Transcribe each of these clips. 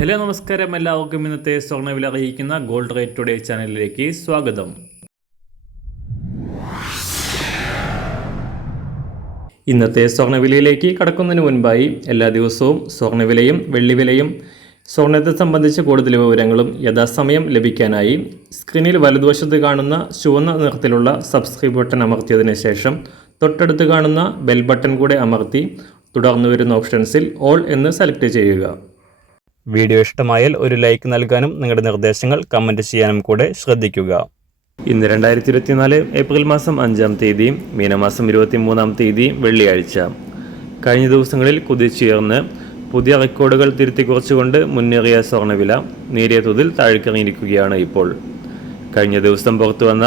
Hello നമസ്കാരം, എല്ലാവർക്കും ഇന്നത്തെ സ്വർണ്ണവില അറിയിക്കുന്ന ഗോൾഡ് റേറ്റ് ടുഡേ ചാനലിലേക്ക് സ്വാഗതം. ഇന്നത്തെ സ്വർണ്ണവിലയിലേക്ക് കടക്കുന്നതിന് മുൻപായി എല്ലാ ദിവസവും സ്വർണ്ണവിലയും വെള്ളിവിലയും സ്വർണ്ണത്തെ സംബന്ധിച്ച കൂടുതൽ വിവരങ്ങളും യഥാസമയം ലഭിക്കാനായി സ്ക്രീനിൽ വലതുവശത്ത് കാണുന്ന ചുവന്ന നിറത്തിലുള്ള സബ്സ്ക്രൈബ് ബട്ടൺ അമർത്തിയതിനു ശേഷം തൊട്ടടുത്ത് കാണുന്ന ബെൽ ബട്ടൺ കൂടെ അമർത്തി തുടർന്ന് വരുന്ന ഓപ്ഷൻസിൽ ഓൾ എന്ന് സെലക്ട് ചെയ്യുക. വീഡിയോ ഇഷ്ടമായാൽ ഒരു ലൈക്ക് നൽകാനും നിങ്ങളുടെ നിർദ്ദേശങ്ങൾ കമൻറ്റ് ചെയ്യാനും കൂടെ ശ്രദ്ധിക്കുക. ഇന്ന് 2024 ഏപ്രിൽ മാസം 5-ാം തീയതി, മീനമാസം 23-ാം തീയതി വെള്ളിയാഴ്ച. കഴിഞ്ഞ ദിവസങ്ങളിൽ കുതിച്ചുയർന്ന് പുതിയ റെക്കോർഡുകൾ തിരുത്തിക്കുറച്ചുകൊണ്ട് മുന്നേറിയ സ്വർണ്ണവില നേരിയ തോതിൽ താഴ്ക്കിറങ്ങിയിരിക്കുകയാണ് ഇപ്പോൾ. കഴിഞ്ഞ ദിവസം പുറത്തുവന്ന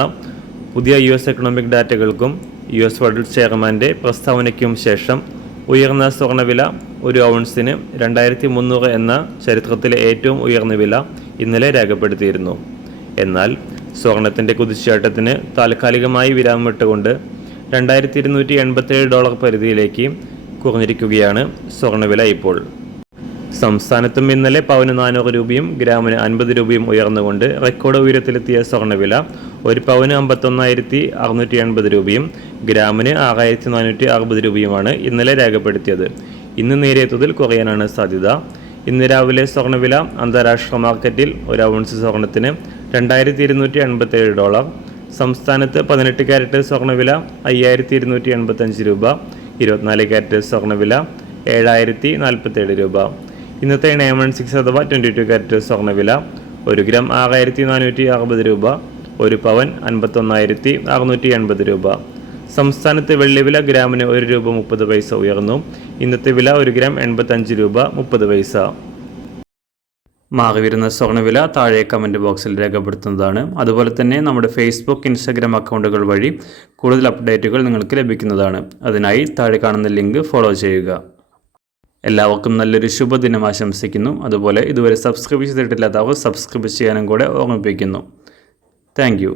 പുതിയ US എക്കണോമിക് ഡാറ്റകൾക്കും US ഫെഡറൽ ചെയർമാൻ്റെ പ്രസ്താവനയ്ക്കും ശേഷം ഉയർന്ന സ്വർണ്ണവില ഒരു ഔൺസിന് 2300 എന്ന ചരിത്രത്തിലെ ഏറ്റവും ഉയർന്ന വില ഇന്നലെ രേഖപ്പെടുത്തിയിരുന്നു. എന്നാൽ സ്വർണത്തിൻ്റെ കുതിച്ചുചാട്ടത്തിന് താൽക്കാലികമായി വിരാമമിട്ടുകൊണ്ട് $2287 പരിധിയിലേക്ക് കുറഞ്ഞിരിക്കുകയാണ് സ്വർണ്ണവില ഇപ്പോൾ. സംസ്ഥാനത്തും ഇന്നലെ പവന് 400 രൂപയും ഗ്രാമിന് 50 രൂപയും ഉയർന്നുകൊണ്ട് റെക്കോർഡ് ഉയരത്തിലെത്തിയ സ്വർണ്ണവില ഒരു പവന് 51,680 രൂപയും ഗ്രാമിന് 6,460 രൂപയുമാണ് ഇന്നലെ രേഖപ്പെടുത്തിയത്. ഇന്ന് നേരിയ തോതിൽ കുറയാനാണ് സാധ്യത. ഇന്ന് രാവിലെ സ്വർണ്ണവില അന്താരാഷ്ട്ര മാർക്കറ്റിൽ ഒരു ഔൺസ് സ്വർണത്തിന് $2287. സംസ്ഥാനത്ത് 18 ക്യാരറ്റ് സ്വർണ്ണവില 5,285 രൂപ, 24 ക്യാരറ്റ് സ്വർണ്ണവില 7,047 രൂപ. ഇന്നത്തെ 916 അഥവാ 22 ക്യാരറ്റ് സ്വർണ്ണവില 1 ഗ്രാം 6,460 രൂപ, ഒരു പവൻ 51,680 രൂപ. സംസ്ഥാനത്ത് വെള്ളിവില ഗ്രാമിന് 1 രൂപ 30 പൈസ ഉയർന്നു. ഇന്നത്തെ വില 1 ഗ്രാം 85 രൂപ 30 പൈസ. മാറിവരുന്ന സ്വർണ്ണവില താഴെ കമൻറ്റ് ബോക്സിൽ രേഖപ്പെടുത്തുന്നതാണ്. അതുപോലെ തന്നെ നമ്മുടെ ഫേസ്ബുക്ക്, ഇൻസ്റ്റാഗ്രാം അക്കൗണ്ടുകൾ വഴി കൂടുതൽ അപ്ഡേറ്റുകൾ നിങ്ങൾക്ക് ലഭിക്കുന്നതാണ്. അതിനായി താഴെ കാണുന്ന ലിങ്ക് ഫോളോ ചെയ്യുക. എല്ലാവർക്കും നല്ലൊരു ശുഭദിനം ആശംസിക്കുന്നു. അതുപോലെ ഇതുവരെ സബ്സ്ക്രൈബ് ചെയ്തിട്ടില്ലാത്തവർ സബ്സ്ക്രൈബ് ചെയ്യാനും കൂടെ ഓർമ്മിപ്പിക്കുന്നു. Thank you.